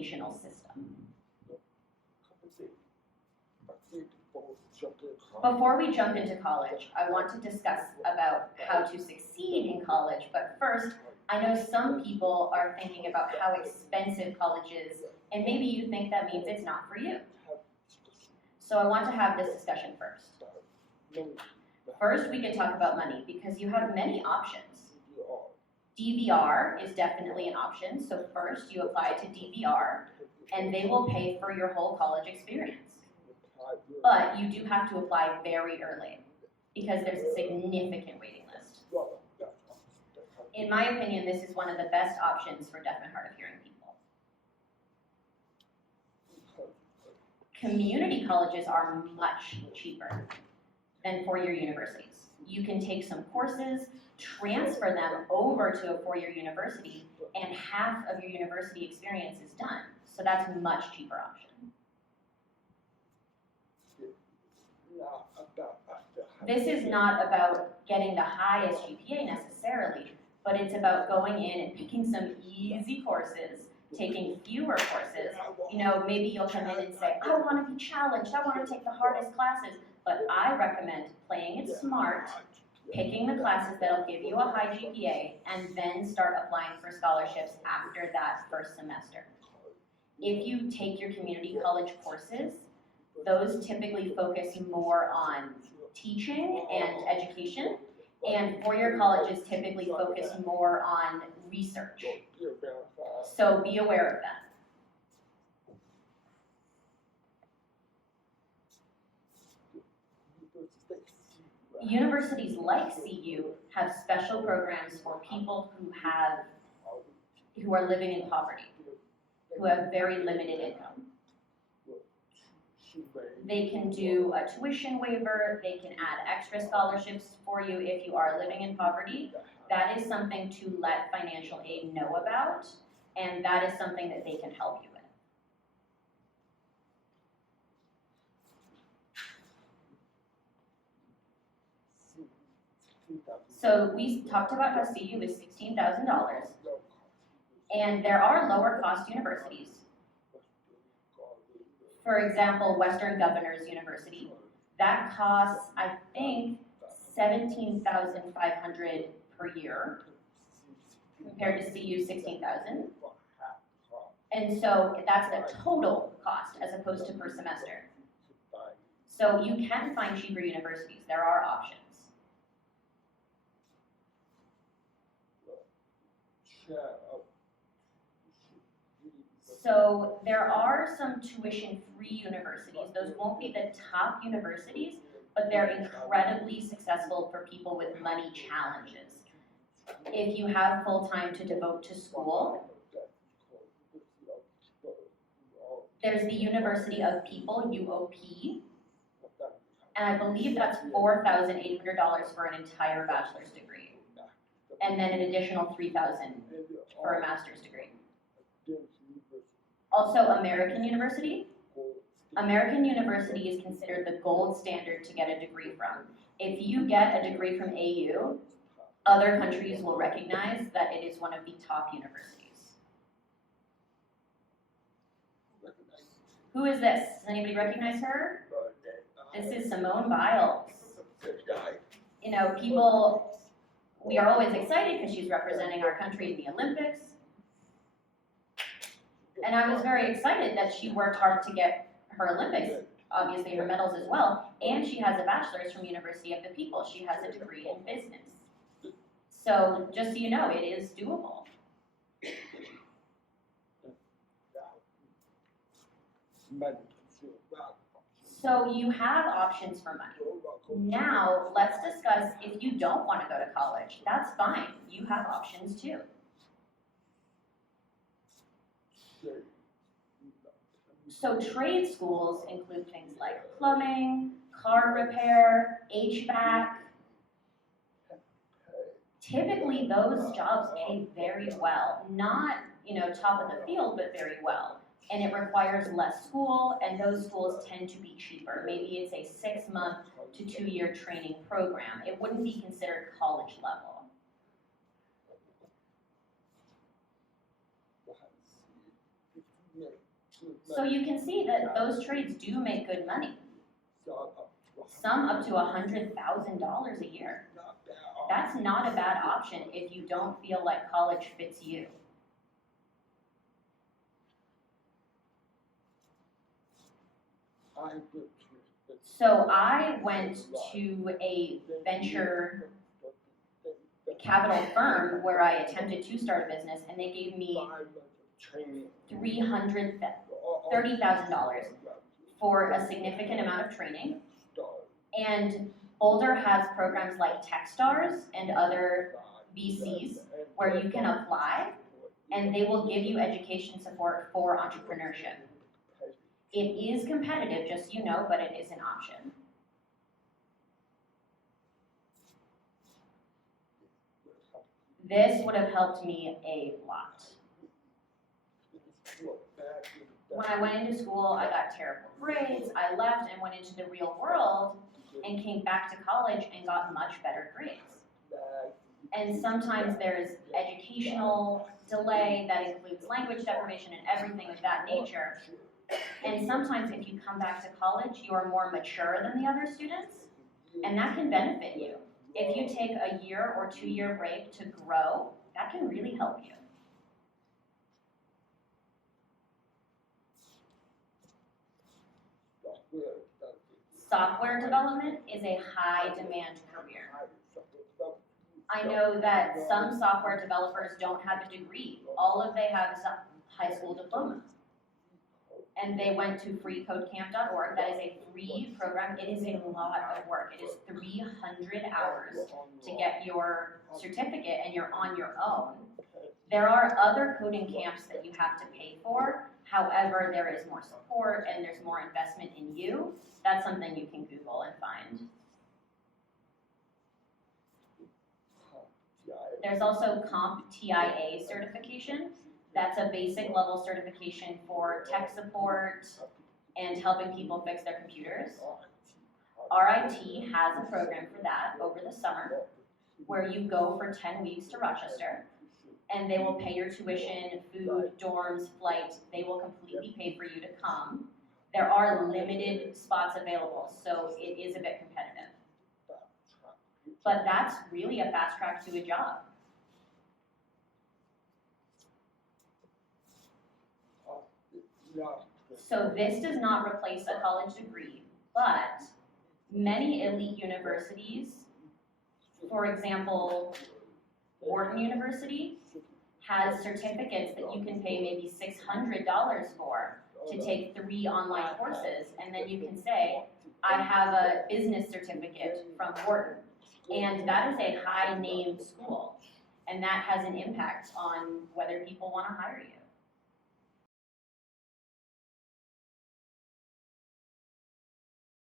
educational system. Before we jump into college, I want to discuss about how to succeed in college, but first, I know some people are thinking about how expensive college is, and maybe you think that means it's not for you. So I want to have this discussion first. First, we can talk about money, because you have many options. DVR is definitely an option, so first you apply to DVR, and they will pay for your whole college experience. But you do have to apply very early, because there's a significant waiting list. In my opinion, this is one of the best options for deaf and hard of hearing people. Community colleges are much cheaper than four-year universities. You can take some courses, transfer them over to a four-year university, and half of your university experience is done. So that's a much cheaper option. This is not about getting the highest GPA necessarily, but it's about going in and picking some easy courses, taking fewer courses. You know, maybe you'll come in and say, I want to be challenged, I want to take the hardest classes, but I recommend playing it smart, picking the classes that'll give you a high GPA, and then start applying for scholarships after that first semester. If you take your community college courses, those typically focus more on teaching and education, and four-year colleges typically focus more on research. So be aware of that. Universities like CU have special programs for people who are living in poverty, who have very limited income. They can do a tuition waiver, they can add extra scholarships for you if you are living in poverty. That is something to let financial aid know about, and that is something that they can help you with. So we talked about how CU is $16,000, and there are lower cost universities. For example, Western Governors University, that costs, I think, $17,500 per year, compared to CU 16,000. And so that's the total cost as opposed to per semester. So you can find cheaper universities, there are options. So there are some tuition-free universities. Those won't be the top universities, but they're incredibly successful for people with money challenges. If you have full time to devote to school, there's the University of People, UOP, and I believe that's $4,800 for an entire bachelor's degree, and then an additional $3,000 for a master's degree. Also, American University. American University is considered the gold standard to get a degree from. If you get a degree from AU, other countries will recognize that it is one of the top universities. Who is this? Does anybody recognize her? This is Simone Biles. You know, people, we are always excited because she's representing our country in the Olympics. And I was very excited that she worked hard to get her Olympics, obviously her medals as well, and she has a bachelor's from University of the People. She has a degree in business. So just so you know, it is doable. So you have options for money. Now, let's discuss if you don't want to go to college. That's fine. You have options too. So trade schools include things like plumbing, car repair, HVAC. Typically, those jobs pay very well. Not, top of the field, but very well. And it requires less school, and those schools tend to be cheaper. Maybe it's a 6-month to 2-year training program. It wouldn't be considered college level. So you can see that those trades do make good money. Some up to $100,000 a year. That's not a bad option if you don't feel like college fits you. So I went to a venture capital firm where I attempted to start a business, and they gave me $330,000 for a significant amount of training. And Boulder has programs like Techstars and other VCs where you can apply, and they will give you education support for entrepreneurship. It is competitive, just so you know, but it is an option. This would have helped me a lot. When I went into school, I got terrible grades. I left and went into the real world and came back to college and got much better grades. And sometimes there's educational delay that includes language deprivation and everything of that nature. And sometimes if you come back to college, you are more mature than the other students, and that can benefit you. If you take a year or 2 year break to grow, that can really help you. Software development is a high demand career. I know that some software developers don't have a degree. All of they have is a high school diploma. And they went to freecodecamp.org. That is a free program. It is a lot of work. It is 300 hours to get your certificate, and you're on your own. There are other coding camps that you have to pay for. However, there is more support and there's more investment in you. That's something you can Google and find. There's also CompTIA certification. That's a basic level certification for tech support and helping people fix their computers. RIT has a program for that over the summer where you go for 10 weeks to Rochester, and they will pay your tuition, food, dorms, flight. They will completely pay for you to come. There are limited spots available, so it is a bit competitive. But that's really a fast track to a job. So this does not replace a college degree, but many elite universities, for example, Wharton University, has certificates that you can pay maybe $600 for to take 3 online courses, and then you can say, I have a business certificate from Wharton, and that is a high-named school, and that has an impact on whether people want to hire you.